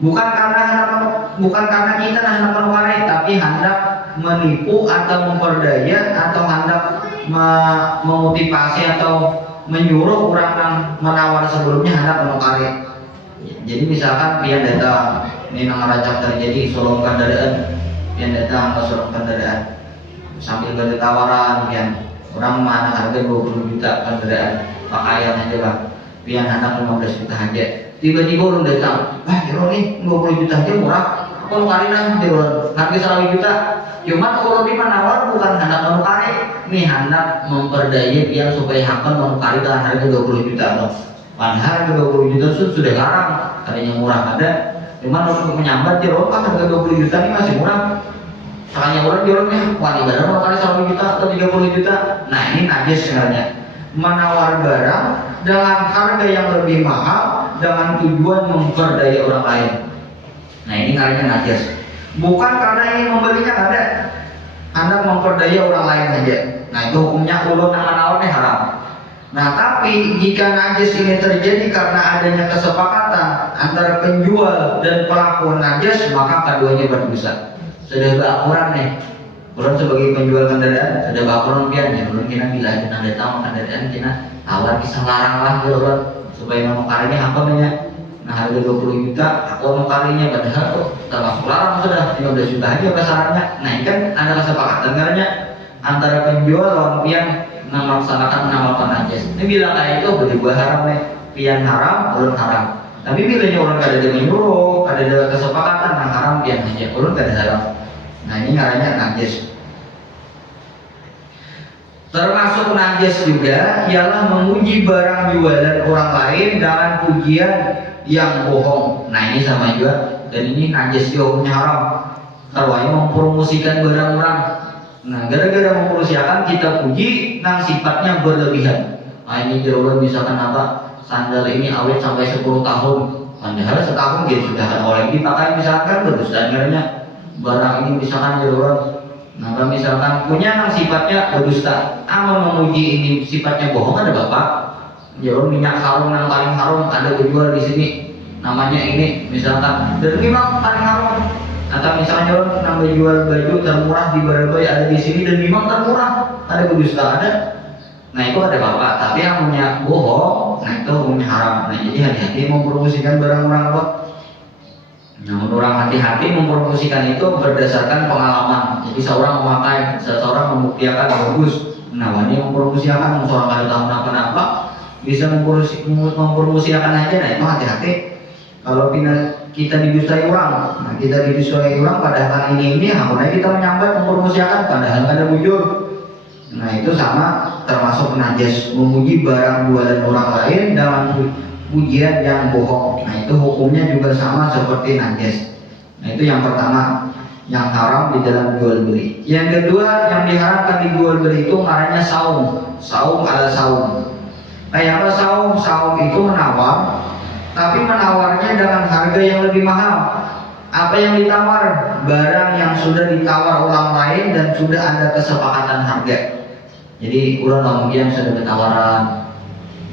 Bukan karena kita hendak menukari, tapi hendak menipu atau memperdaya atau hendak memotivasi atau menyuruh orang yang menawar sebelumnya hendak menukari. Jadi misalkan dia datang, ini nama racap terjadi solong kendaraan, dia datang ke solong kendaraan sambil bertawaran, Orang mana harga 20 juta kendaraan pakaian aja bang, pian anak 15 juta aja. Tiba-tiba orang datang, wah jero nih 20 juta aja murah, aku mau kali nah jero harga 1 juta. Cuman kalau di menawar bukan hendak menukari, nih hendak memperdaya pian supaya hakon menukari dengan harga 20 juta loh. Padahal harga 20 juta sudah garang, tadinya murah ada. Cuman untuk menyambat jero harga 20 juta ini masih murah. Makanya orang jualnya, wah ini barang mau kali 1 juta atau 30 juta. Nah ini najis sebenarnya. Menawar barang dengan harga yang lebih mahal dengan tujuan memperdaya orang lain. Nah ini namanya najis. Bukan karena ingin membelinya ada. Anda memperdaya orang lain saja. Nah itu hukumnya ulun yang menawarnya haram. Nah tapi jika najis ini terjadi karena adanya kesepakatan antara penjual dan pelaku najis, maka keduanya berdosa. Sudah berakuran nih, orang sebagai penjual kendaraan sudah berakuran pian ya, orang kena bila ada nanda tahu kendaraan kena tawar bisa larang lah ya orang supaya mau karinya apa namanya. Nah harga 20 juta, aku mau karinya padahal tuh termasuk larang sudah 15 juta aja besarannya. Nah ini kan ada kesepakatan karena antara penjual lawan pian melaksanakan mengamalkan najis. Ini bilang kayak itu boleh buah haram nih, pian haram, orang haram. Tapi bilanya orang kada ada menyuruh, kada ada kesepakatan yang haram pian aja, orang kada haram. Nah ini namanya najis. Termasuk najis juga ialah memuji barang jualan orang lain dengan pujian yang bohong. Nah ini sama juga, dan ini najis juga hukumnya haram. Kalau mempromosikan barang orang. Nah gara-gara mempromosikan kita puji, nang sifatnya berlebihan. Nah ini jualan misalkan apa? Sandal ini awet sampai 10 tahun. Padahal setahun dia sudah kan oleh dipakai misalkan berdusta-dusta. Barang ini misalkan jualan, nah misalkan punya yang sifatnya berdusta, amal memuji ini sifatnya bohong ada bapak. Jualan minyak harum yang paling harum ada dijual di sini, namanya ini misalkan, dan memang paling harum. Atau misalnya jualan nambah jual baju termurah di Barabai ada di sini dan memang termurah ada berdusta ada. Nah itu ada bapak, tapi yang punya bohong, nah itu hukumnya haram. Nah jadi hati-hati mempromosikan barang orang apa. Namun orang hati-hati mempromosikan itu berdasarkan pengalaman. Jadi seorang memakai, seseorang membuktikan bagus. Nah, ini mempromosikan, seorang kali tahu apa-apa bisa mempromosikan aja. Nah, itu hati-hati. Kalau kita didustai orang, nah kita didustai orang padahal ini, akhirnya kita menyambat mempromosikan padahal ada bujur. Nah, itu sama termasuk najis, memuji barang jualan orang lain dengan pujian yang bohong. Nah itu hukumnya juga sama seperti najis. Nah itu yang pertama yang haram di dalam jual beli. Yang kedua yang diharamkan di jual beli itu namanya saum. Saum ala saum. Kayak apa saum? Saum itu menawar, tapi menawarnya dengan harga yang lebih mahal. Apa yang ditawar? Barang yang sudah ditawar orang lain dan sudah ada kesepakatan harga. Jadi ulang mungkin sudah bertawaran.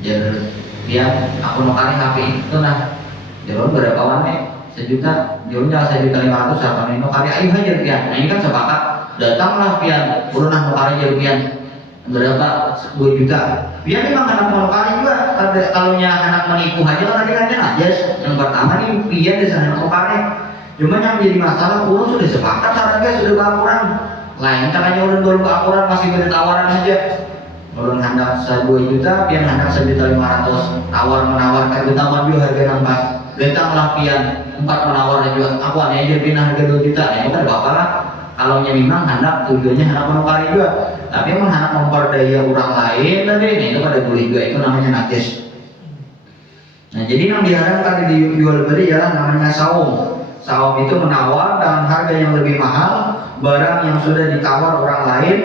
Jadi dia aku mau kali HP itu nah jauh berapa wan 1 juta jauhnya 1.500.000 apa nih mau kali ayo aja pian. Nah ini kan sepakat datanglah pian udah mau kali aja pian berapa 2 juta pian memang anak mau kali juga kalau anak menipu aja kan tadi kan aja yang pertama nih pian di sana mau kali cuma yang jadi masalah urus sudah sepakat harga sudah berkurang lain caranya udah berkurang masih bertawaran saja. Kalau hendak 2 juta, pian hendak 1.500.000 tawar menawar harga tawar juga harga nambah. Datanglah pian 4 menawar juga. Aku aneh aja pian harga 2 juta. Ya kan bapak lah. Kalau memang hendak tujuannya hendak menukar juga. Tapi memang hendak memperdaya orang lain tadi. Nah itu pada boleh juga. Itu namanya najis. Nah jadi yang diharamkan di jual beli ialah namanya saum. Saum itu menawar dengan harga yang lebih mahal barang yang sudah ditawar orang lain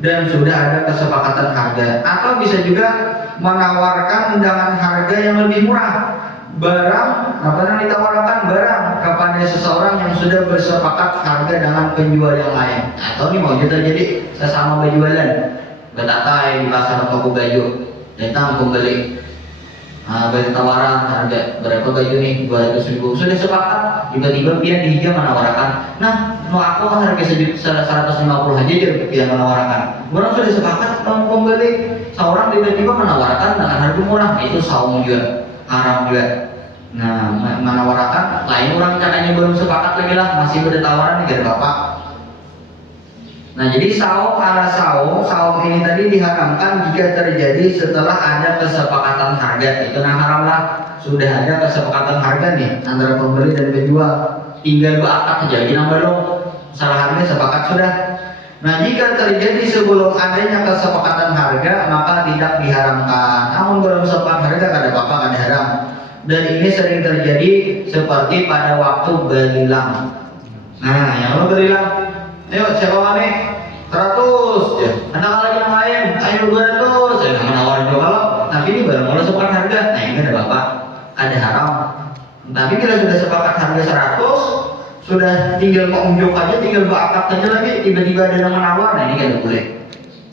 dan sudah ada kesepakatan harga, atau bisa juga menawarkan dengan harga yang lebih murah barang apa yang ditawarkan barang kepada seseorang yang sudah bersepakat harga dengan penjual yang lain. Atau ini mau terjadi sesama berjualan bertatai di pasar toko baju datang pembeli beri tawaran harga berapa baju nih 200.000 sudah sepakat tiba-tiba dia dihijau menawarkan nah mau aku harga 150 aja dia menawarkan orang sudah sepakat pembeli seorang tiba-tiba menawarkan dengan harga murah itu saum juga haram juga. Nah menawarkan lain orang caranya belum sepakat lagi lah masih bertawaran nih dari bapak Nah, jadi saum ini tadi diharamkan jika terjadi setelah ada kesepakatan harga. Itu yang haram lah. Sudah ada kesepakatan harga nih antara pembeli dan penjual. Tinggal akad terjadi belum? Salah harga sepakat sudah. Nah, jika terjadi sebelum adanya kesepakatan harga maka tidak diharamkan. Namun belum sepakat harga kada apa-apa, kada haram. Dan ini sering terjadi seperti pada waktu belilang. Nah, yang lo belilang, ayo siapa mana? 100 ya. Anak lagi yang lain, ayo 200. Saya menawarin juga kalau. Tapi ini baru mulai sepakat harga. Nah, ini ada bapak, ada haram. Tapi bila sudah sepakat harga 100, sudah tinggal mengunjuk aja, tinggal berakad saja lagi, tiba-tiba ada yang menawar, nah ini kan boleh.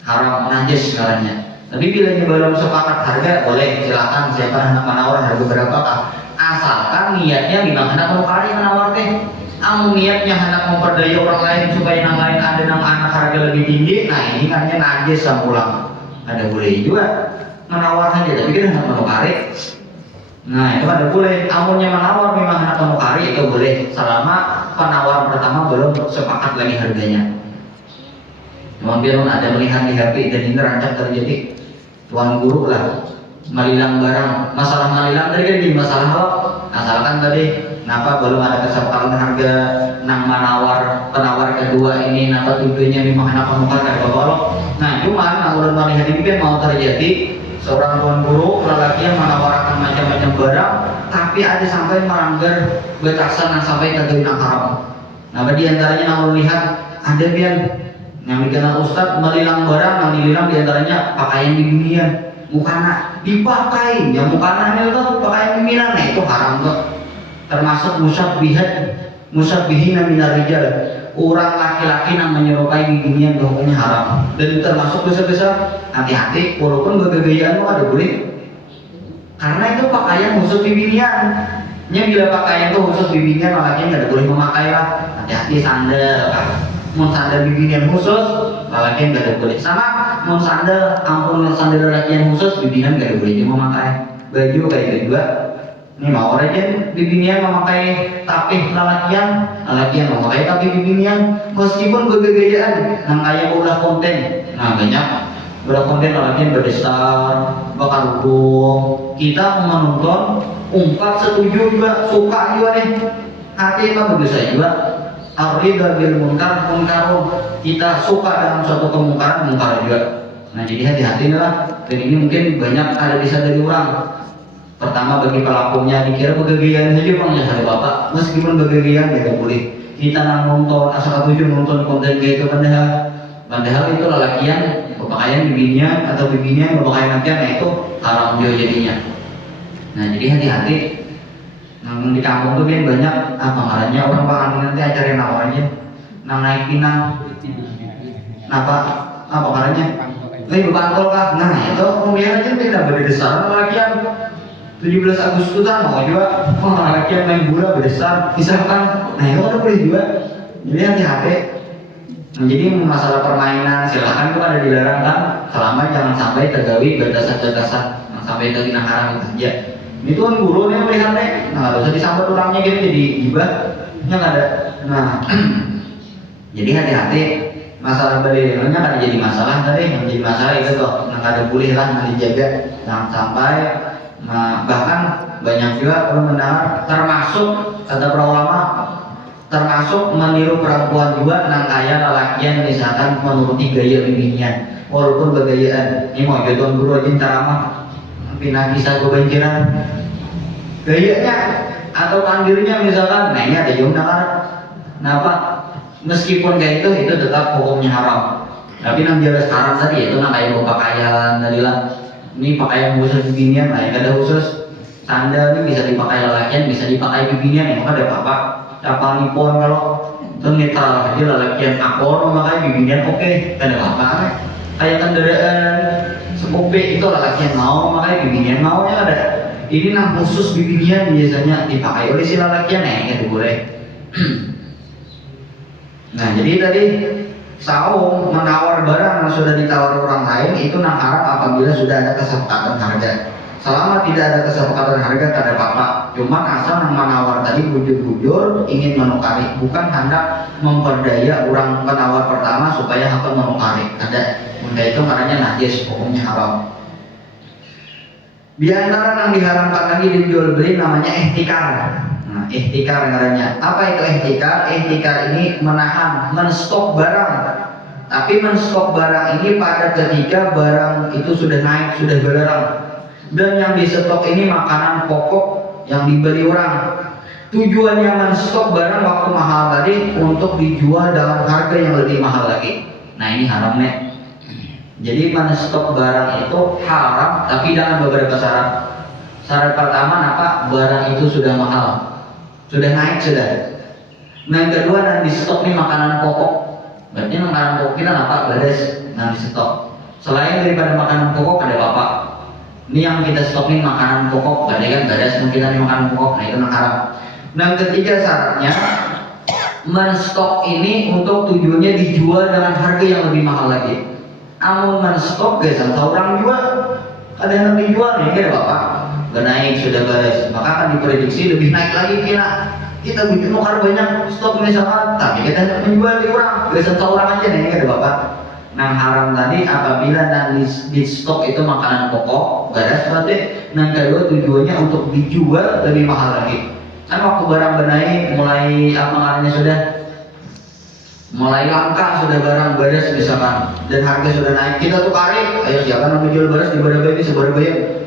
Haram najis segalanya. Tapi bila ini baru sepakat harga, boleh silakan siapa hendak menawar harga berapakah. Asalkan niatnya memang hendak menukari menawar teh. Amun niatnya hendak memperdaya orang lain supaya yang lain ada nama anak harga lebih tinggi, nah ini kan najis samulang. Ada boleh juga menawar saja, tapi kita hendak menukari. Nah itu ada boleh. Amunnya menawar memang hendak menukari itu boleh selama penawar pertama belum sepakat lagi harganya. Mungkin ada melihat di HP dan ini rancak terjadi tuan guru lah melilang barang. Masalah melilang tadi kan di masalah apa? Asalkan tadi kenapa belum ada kesepakatan harga nang menawar penawar kedua ini napa tujuannya memang hendak menukar dari bapak. Nah cuman nang udah melihat ini kan mau terjadi seorang tuan guru lelaki yang menawarkan macam-macam barang tapi ada sampai melanggar batasan yang sampai ke zina haram. Nah di antaranya nang melihat ada biar yang dikenal ustad melilang barang yang dililang diantaranya pakaian bimbingan mukana dipakai yang mukana itu pakaian bimbingan, nah itu haram tuh. Termasuk musabbihin minar rijal, orang laki-laki yang menyerupai bimbingan hukumnya haram. Dan termasuk besar-besar hati-hati walaupun bergayaan ada boleh karena itu pakaian khusus bimbingan. Bila pakaian itu khusus bimbingan laki nggak boleh memakai lah. Hati-hati sandal mun sandal bimbingan khusus laki nggak boleh, sama mun sandal sandal laki yang khusus bimbingan nggak boleh dia memakai. Baju kayak gitu juga. Ini mau aja bimbingan memakai tapih lalakian memakai tapih bimbingan meskipun bergayaan nang kayak ulah konten. Nah banyak ulah konten lalakian berdesar bakal rukung. Kita menonton umpat setuju juga suka juga nih hati apa berbisa juga. Ar-ridha bil munkar munkarun, kita suka dengan suatu kemungkaran mungkar juga. Nah jadi hati-hati lah. Dan ini mungkin banyak ada bisa dari orang. Pertama bagi pelakunya dikira begerian saja bang ya hari bapak, meskipun begerian ya tidak boleh. Kita nonton asal tujuh nonton konten kayak itu padahal itu lelakian berpakaian bibinya atau bibinya berpakaian lelakian, nah itu haram juga jadinya. Nah jadi hati-hati. Di kampung tuh kan banyak apa ngarannya orang bakalan nanti acara nawarnya nang naik pinang apa ngarannya bangkol kah. Nah itu kemudian aja tidak berdesar lelakian 17 Agustusan mau juga lelakian main bola berdesar misalkan, nah itu kan boleh juga. Jadi hati-hati. Nah, jadi masalah permainan silahkan itu ada dilarang kan selama jangan sampai tergawi batasan-batasan yang sampai ke zina haram itu aja. Ini tuh guru nih melihatnya, nah nggak usah disambat orangnya gitu jadi gibah, nggak ada. Nah, jadi hati-hati masalah beliaunya kan jadi masalah tadi, yang jadi masalah itu tuh, nggak ada boleh lah, nggak dijaga, jangan sampai. Nah, bahkan banyak juga orang mendengar termasuk kata para ulama termasuk meniru perempuan juga nang kaya lelakian misalkan menuruti gaya bimbingan walaupun bergayaan. Ini mau jadi tuan guru aja taramah pindah kisah kebanjiran gayanya atau panggilnya misalkan, nah ini ada yang nakar. Kenapa? Meskipun kayak itu tetap hukumnya haram. Tapi nang jelas haram tadi itu nang kayak pakaian tadi lah. Ini pakaian khusus bimbingan, nah yang ada khusus sandal ini bisa dipakai lelakian, bisa dipakai bimbingan, yang ada apa-apa. Capal nipon kalau itu netral aja lelakian akor memakai bimbingan oke, ada apa-apa. Kayak kendaraan sepupe itu lelakian mau memakai bimbingan mau ya ada. Ini nah khusus bimbingan biasanya dipakai oleh si lelakian, nah ini boleh. Nah jadi tadi saum menawar barang yang sudah ditawar orang lain itu haram apabila sudah ada kesepakatan harga. Selama tidak ada kesepakatan harga kada apa-apa. Cuman asal yang menawar tadi bujur-bujur ingin menukari, bukan hendak memperdaya orang penawar pertama supaya akan menukari. Kada. Benda itu karena najis, hukumnya haram. Di antara yang diharamkan lagi dijual beli namanya ihtikar. Nah, ihtikar namanya. Apa itu ihtikar? Ihtikar ini menahan, menstok barang. Tapi menstok barang ini pada ketika barang itu sudah naik, sudah berlarang. Dan yang distok ini makanan pokok yang dibeli orang. Tujuannya menstok barang waktu mahal tadi untuk dijual dalam harga yang lebih mahal lagi. Nah, ini haram nih. Jadi menstok barang itu haram, tapi dengan beberapa syarat. Syarat pertama apa? Barang itu sudah mahal, sudah naik sudah. Nah, yang kedua nanti stok ini makanan pokok. Berarti makanan pokok kita apa? Beres nanti stok. Selain daripada makanan pokok ada apa? Ini yang kita stok ini makanan pokok, berarti kan beres mungkin ini makanan pokok. Nah, itu haram. Nah, yang ketiga syaratnya menstok ini untuk tujuannya dijual dengan harga yang lebih mahal lagi. Amun menstok guys, seorang jual ada yang dijual nih, kira bapak gak naik sudah guys, maka akan diprediksi lebih naik lagi kita bikin nukar banyak stok misalkan, tapi kita tidak menjual di orang, guys seorang aja nih, kira bapak. Nah, haram tadi apabila nanti di stok itu makanan pokok, beres berarti. Nah, kedua tujuannya untuk dijual lebih mahal lagi. Kan waktu barang benaik mulai apa namanya sudah mulai langka, sudah barang beres misalkan dan harga sudah naik, kita tukari, ayo siapa yang jual beres di barang sebarang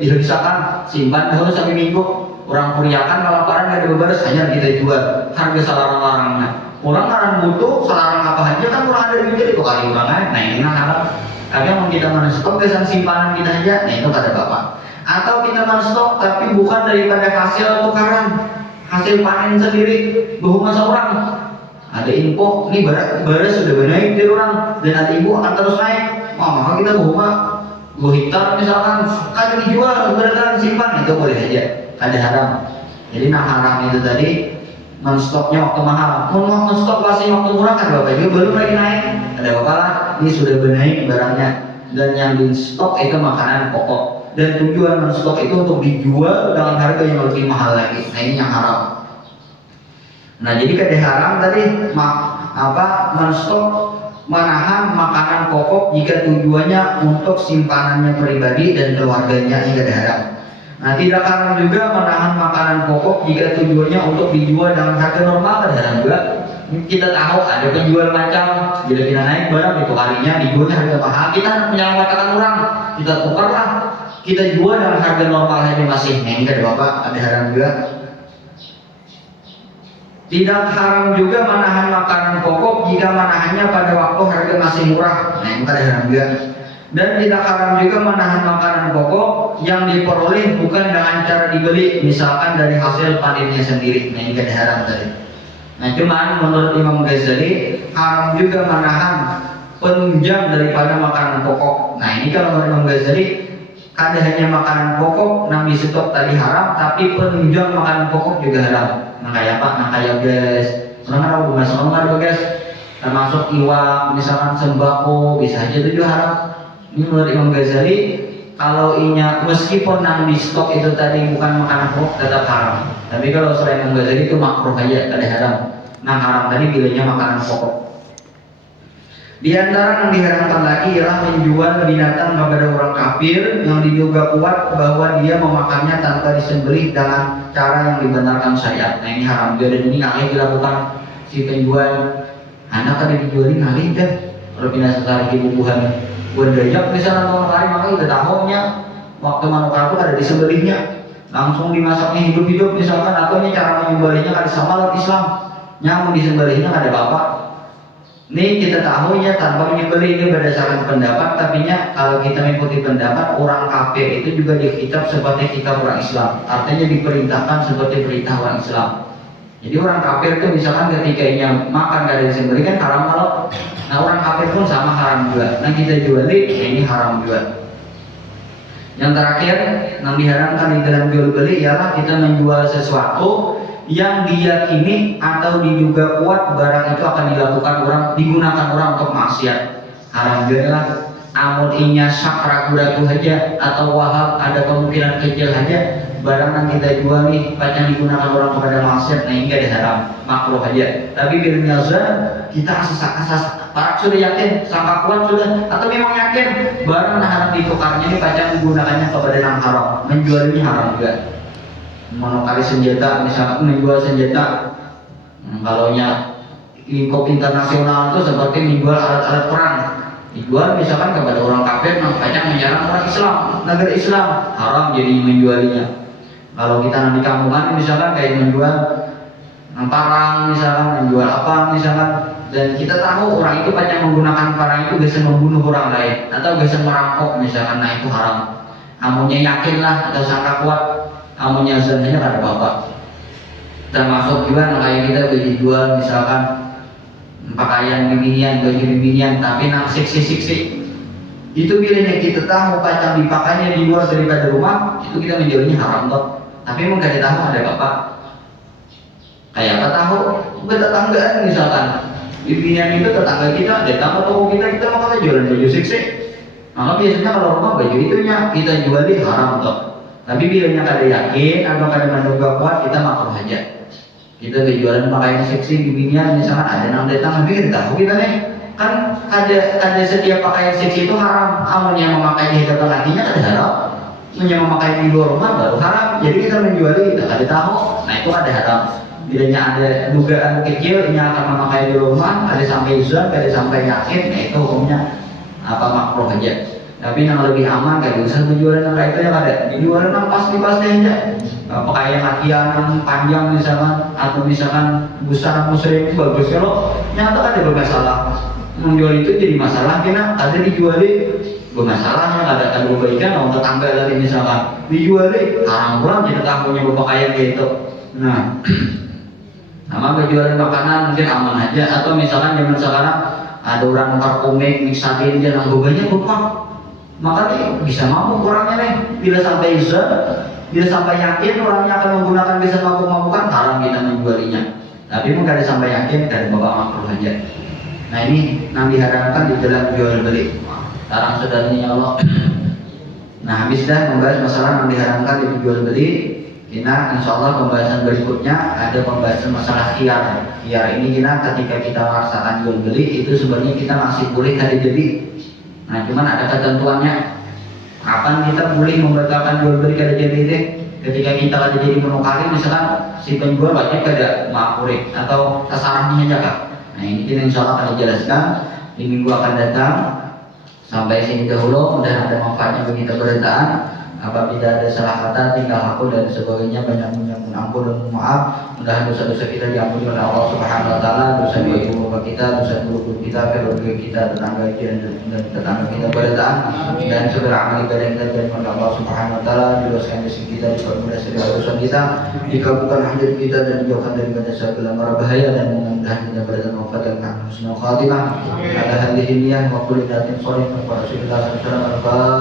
dihabisakan, simpan dahulu sampai minggu, orang kuriakan kalau barang gak ada beres hanya kita jual harga selarang-larangnya. Orang kan butuh selarang apa aja kan orang ada duitnya ditukari orang kan. Nah, ini haram. Tapi yang kita men-stok kesan simpanan kita aja, nah itu kata bapak. Atau kita men-stok tapi bukan daripada hasil tukaran, hasil panen sendiri, bahwa seorang ada info ini beras sudah naik di orang dan ada ibu akan terus naik. Maka kita bawa hektar misalkan kan dijual berdasarkan simpan, itu boleh saja, ada haram. Jadi nah haram itu tadi menstoknya waktu mahal, mau stok masih waktu murah kan bapak juga belum lagi naik, ada apa lah ini sudah naik barangnya dan yang di stok itu makanan pokok dan tujuan menstok itu untuk dijual dengan harga yang lebih mahal lagi. Nah, ini yang haram. Nah, jadi kada haram tadi menstok menahan makanan pokok jika tujuannya untuk simpanannya pribadi dan keluarganya, ini kada haram. Nah, tidak haram juga menahan makanan pokok jika tujuannya untuk dijual dengan harga normal, kada haram juga. Kita tahu ada penjual macam bila kita naik barang itu harinya dijualnya harga mahal, kita menyelamatkan orang, kita tukarlah, kita jual dengan harga normal saja masih. Nah, ini kada bapak, ada haram juga. Tidak haram juga menahan makanan pokok jika menahannya pada waktu harga masih murah. Nah, ini ada haram juga. Dan tidak haram juga menahan makanan pokok yang diperoleh bukan dengan cara dibeli, misalkan dari hasil panennya sendiri. Nah, ini ada haram tadi. Nah, cuman menurut Imam Ghazali haram juga menahan penunjang daripada makanan pokok. Nah, ini kalau menurut Imam Ghazali kada hanya makanan pokok yang distok tadi haram, tapi penunjang makanan pokok juga haram. Nah, kayak apa? Nah, kayak gas, orang tahu masuk ada gas, termasuk iwak, misalkan sembako, bisa aja itu juga haram. Ini menurut Imam Ghazali, kalau inya meskipun yang di stok itu tadi bukan makanan pokok tetap haram. Tapi kalau selain Imam Ghazali itu makruh aja, ada haram. Nah, haram tadi bilanya makanan pokok. Di antara yang diharamkan lagi ialah menjual binatang kepada orang kafir yang diduga kuat bahwa dia memakannya tanpa disembelih dengan cara yang dibenarkan syariat. Nah, ini haram juga dan ini ngalih dilakukan si penjual. Anak ada dijualin ngalih dah. Kalau binatang sekali bubuhan buat dajak misalnya orang kali maka udah tahunnya waktu manukar itu ada disembelihnya langsung dimasaknya hidup-hidup misalkan, atau cara menyembelihnya kan sama dalam Islam. Nyamun disembelihnya ada bapak. Ini kita tahunya tanpa menyembelih ini berdasarkan pendapat, tapi kalau kita mengikuti pendapat orang kafir itu juga dikitab seperti kitab orang Islam, artinya diperintahkan seperti perintah orang Islam. Jadi orang kafir itu misalkan ketika ia makan gak ada disembelih kan haram kalau. Nah, orang kafir pun sama haram juga. Nah, kita juali ini haram juga. Yang terakhir yang diharamkan di dalam jual beli ialah kita menjual sesuatu yang diyakini atau diduga kuat barang itu akan dilakukan orang, digunakan orang untuk maksiat. Haram juga lah. amun inya syak ragu-ragu aja atau waham ada kemungkinan kecil aja barang yang kita jual nih pacang digunakan orang kepada maksiat, nah ini ada haram, makruh aja. Tapi bila nyazan kita asas para sudah yakin, sangka kuat sudah, atau memang yakin barang haram ditukarnya ini pacang digunakannya kepada yang haram, menjual ini haram juga. Menukari senjata, misalkan menjual senjata, kalau nya lingkup internasional itu seperti menjual alat-alat perang, dijual misalkan kepada orang kafir, pacang menyerang orang Islam, negara Islam, haram jadi menjualnya. Kalau kita nanti kampungan misalkan kayak menjual parang misalkan, menjual apa misalkan, dan kita tahu orang itu pacang menggunakan parang itu bisa membunuh orang lain atau bisa merampok misalkan, nah itu haram. Amunnya yakin lah atau sangka kuat, amunnya zananya ada bapak. Termasuk juga kayak kita beli jual misalkan pakaian bibinian, baju bibinian, tapi nang siksi itu bilanya kita tahu pacang dipakainya di luar daripada rumah, itu kita menjualnya haram toh. Tapi emang gak tahu ada bapak. Kayak apa tahu? Tetanggaan misalkan, bibinian itu tetangga kita, tetangga toko kita mau kita jualan baju siksi. Maka biasanya kalau rumah baju itunya kita jualnya haram toh. Tapi bilanya kada yakin atau kada menduga kuat, kita makruh aja. Kita jualan pakaian seksi bibinian misalkan ada nang datang, tapi kita tahu kita nih kan ada setiap pakaian seksi itu haram. Amun yang memakainya di depan hatinya kada haram, yang memakai di luar rumah baru haram. Jadi kita menjual kita kada tahu, nah itu ada haram. Bilanya ada dugaan kecil yang akan memakai di rumah, ada sampai zon, ada sampai yakin, nah itu hukumnya apa makruh aja. Tapi yang lebih aman kayak usah penjualan yang kayak itu ya ada penjualan yang pasti aja, pakaian latihan yang panjang misalkan, atau misalkan busana muslim bagus, kalau nyata ada bermasalah menjual itu jadi masalah, kena ada dijualin bermasalahnya, ada kebaikan untuk tetangga tadi misalkan dijualin haram pulang jadi tahunya berpakaian kayak itu. Nah sama penjualan makanan mungkin aman aja, atau misalkan zaman sekarang ada orang parfumik mixatin dia nanggungnya bukan, maka nih bisa mabuk orangnya nih. Bila sampai izin, bila sampai yakin orangnya akan menggunakan bisa mabuk-mabukan, haram kita menjualinya. Tapi mungkin ada sampai yakin dari bapak makruh aja. Nah ini yang diharapkan di dalam jual beli. Sekarang sudah ini ya Allah. Nah habis dah membahas masalah yang diharamkan di jual beli. Kita insya Allah pembahasan berikutnya ada pembahasan masalah khiyar. Khiyar ini ketika kita melaksanakan jual beli itu sebenarnya kita masih boleh kada jadi. Nah cuman ada ketentuannya. Kapan kita boleh membatalkan jual beli kada jadi deh? Ketika kita kada jadi menukari, misalkan si penjual wajib kada makuri atau tasarahnya aja kak. Nah ini kita insya Allah akan dijelaskan di minggu akan datang. Sampai sini dahulu, mudah ada manfaatnya bagi kita beritaan. Apabila ada salah kata, tinggal aku dan sebagainya, banyak ampun dan maaf. Mudah dosa-dosa kita diampuni oleh Allah Subhanahu Wa Taala, dosa ibu bapak kita, dosa guru kita, keluarga kita, tetangga kita dan tetangga kita beritaan. Dan segala amal ibadah kita dari Allah Subhanahu Wa Taala, diluaskan rezeki kita, dipermudah segala urusan kita, dikabulkan hajat kita dan dijauhkan daripada segala mara bahaya, dan mudah-mudahan kita beritaan wafat dan husnul khatimah. Ada hadhihi niyah wa kulli datin sholih wa rasulillah sallallahu alaihi wasallam.